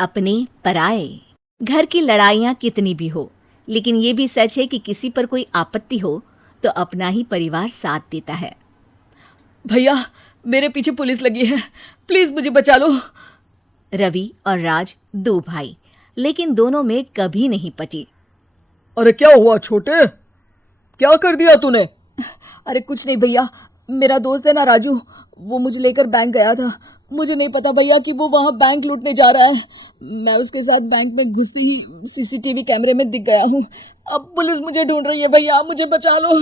अपने पराए। घर की लड़ाइयाँ कितनी भी हो, लेकिन ये भी सच है कि किसी पर कोई आपत्ति हो तो अपना ही परिवार साथ देता है। भैया, मेरे पीछे पुलिस लगी है, प्लीज मुझे बचा लो। रवि और राज दो भाई, लेकिन दोनों में कभी नहीं पटी। अरे क्या हुआ छोटे, क्या कर दिया तूने? अरे कुछ नहीं भैया, मेरा दोस्त है ना राजू, वो मुझे लेकर बैंक गया था। मुझे नहीं पता भैया कि वो वहाँ बैंक लूटने जा रहा है। मैं उसके साथ बैंक में घुसते ही सीसीटीवी कैमरे में दिख गया हूँ। अब पुलिस मुझे ढूंढ रही है भैया, मुझे बचा लो।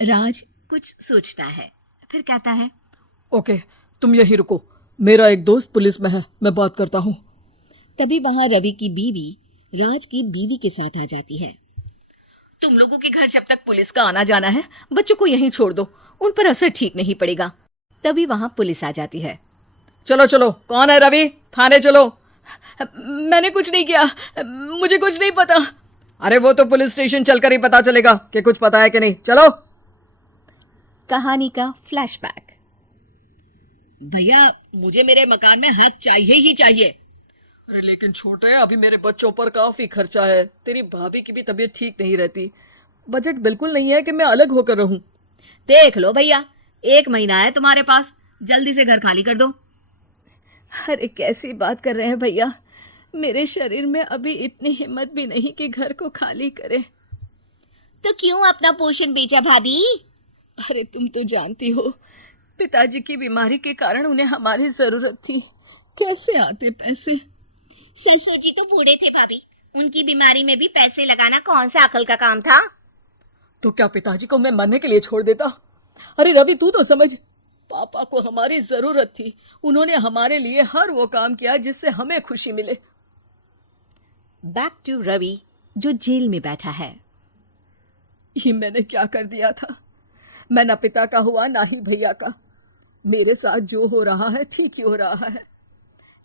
राज कुछ सोचता है, फिर कहता है, ओके, तुम यहीं रुको, मेरा एक दोस्त पुलिस में है, मैं बात करता हूँ। तभी वहां रवि की बीवी राज की बीवी के साथ आ जाती है। तुम लोगों के घर जब तक पुलिस का आना जाना है, बच्चों को यहीं छोड़ दो, उन पर असर ठीक नहीं पड़ेगा। तभी वहां पुलिस आ जाती है। चलो चलो, कौन है रवि, थाने चलो। मैंने कुछ नहीं किया, मुझे कुछ नहीं पता। अरे वो तो पुलिस स्टेशन चलकर ही पता चलेगा कि कुछ पता है कि नहीं, चलो। कहानी का फ्लैशबैक। भैया, मुझे मेरे मकान में हक चाहिए ही चाहिए। अरे लेकिन छोटा है, अभी मेरे बच्चों पर काफी खर्चा है, तेरी भाभी की भी तबीयत ठीक नहीं रहती, बजट बिल्कुल नहीं है कि मैं अलग होकर रहूं। देख लो भैया, 1 महीना है तुम्हारे पास, जल्दी से घर खाली कर दो। अरे कैसी बात कर रहे हैं भैया, मेरे शरीर में अभी इतनी हिम्मत भी नहीं कि घर को खाली करे। तो क्यों अपना पोषण बेचा भाभी? अरे तुम तो जानती हो, पिताजी की बीमारी के कारण उन्हें हमारी जरूरत थी, कैसे आते पैसे। ससुर जी तो बूढ़े थे भाभी, उनकी बीमारी में भी पैसे लगाना कौन सा अकल का काम था? तो क्या पिताजी को मैं मरने के लिए छोड़ देता? अरे रवि, तू तो समझ, पापा को हमारी जरूरत थी, उन्होंने हमारे लिए हर वो काम किया जिससे हमें खुशी मिले। बैक टू रवि, जो जेल में बैठा है। ये मैंने क्या कर दिया था? मैं ना पिता का हुआ ना ही भैया का, मेरे साथ जो हो रहा है ठीक ही हो रहा है।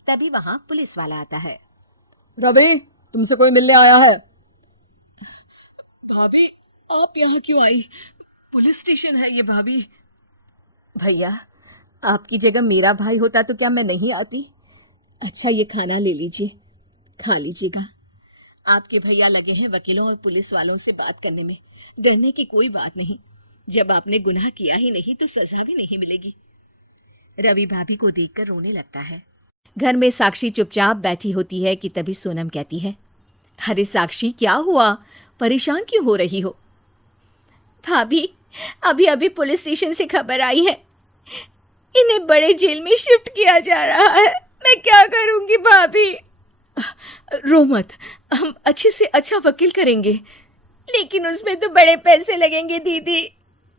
तभी वहां पुलिस वाला आता है। रवि, तुमसे कोई मिलने आया है। भाभी, आप यहाँ क्यों आई? पुलिस स्टेशन है ये भाभी। भैया, आपकी जगह मेरा भाई होता तो क्या मैं नहीं आती? अच्छा, ये खाना ले लीजिए, खा लीजिएगा। आपके भैया लगे हैं वकीलों और पुलिस वालों से बात करने में, डरने की कोई बात नहीं, जब आपने गुनाह किया ही नहीं तो सजा भी नहीं मिलेगी। रवि भाभी को देखकर रोने लगता है। घर में साक्षी चुपचाप बैठी होती है कि तभी सोनम कहती है, अरे साक्षी, क्या हुआ, परेशान क्यों हो रही हो? भाभी, अभी अभी पुलिस स्टेशन से खबर आई है, इन्हें बड़े जेल में शिफ्ट किया जा रहा है, मैं क्या करूंगी भाभी? रो मत, हम अच्छे से अच्छा वकील करेंगे। लेकिन उसमें तो बड़े पैसे लगेंगे दीदी,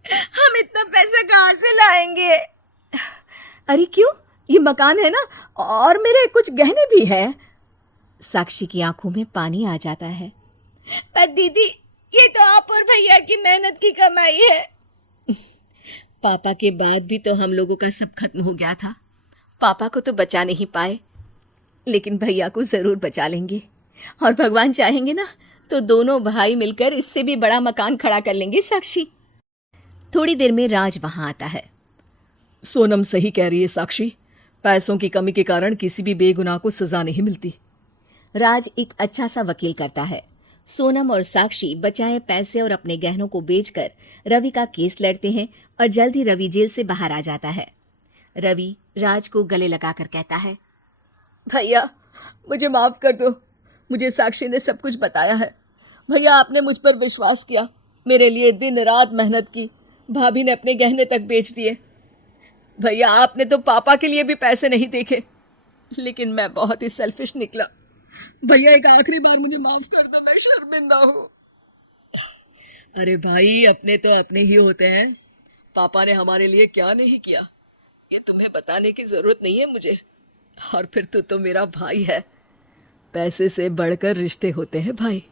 हम इतना पैसा कहाँ से लाएंगे? अरे क्यों, ये मकान है ना, और मेरे कुछ गहने भी है। साक्षी की आंखों में पानी आ जाता है। पर दीदी, ये तो आप और भैया की मेहनत की कमाई है। पापा के बाद भी तो हम लोगों का सब खत्म हो गया था, पापा को तो बचा नहीं पाए, लेकिन भैया को जरूर बचा लेंगे, और भगवान चाहेंगे ना तो दोनों भाई मिलकर इससे भी बड़ा मकान खड़ा कर लेंगे। साक्षी। थोड़ी देर में राज वहां आता है। सोनम सही कह रही है साक्षी, पैसों की कमी के कारण किसी भी बेगुनाह को सजा नहीं मिलती। राज एक अच्छा सा वकील करता है। सोनम और साक्षी बचाए पैसे और अपने गहनों को बेचकर रवि का केस लड़ते हैं और जल्द ही रवि जेल से बाहर आ जाता है। रवि राज को गले लगाकर कहता है, भैया मुझे माफ कर दो, मुझे साक्षी ने सब कुछ बताया है। भैया, आपने मुझ पर विश्वास किया, मेरे लिए दिन रात मेहनत की, भाभी ने अपने गहने तक बेच दिए। भैया, आपने तो पापा के लिए भी पैसे नहीं देखे, लेकिन मैं बहुत ही सेल्फिश निकला। भैया, एक आखिरी बार मुझे माफ कर दो, मैं शर्मिंदा हूँ। अरे भाई, अपने तो अपने ही होते हैं, पापा ने हमारे लिए क्या नहीं किया, ये तुम्हें बताने की जरूरत नहीं है मुझे। और फिर तू तो मेरा भाई है, पैसे से बढ़कर रिश्ते होते हैं भाई।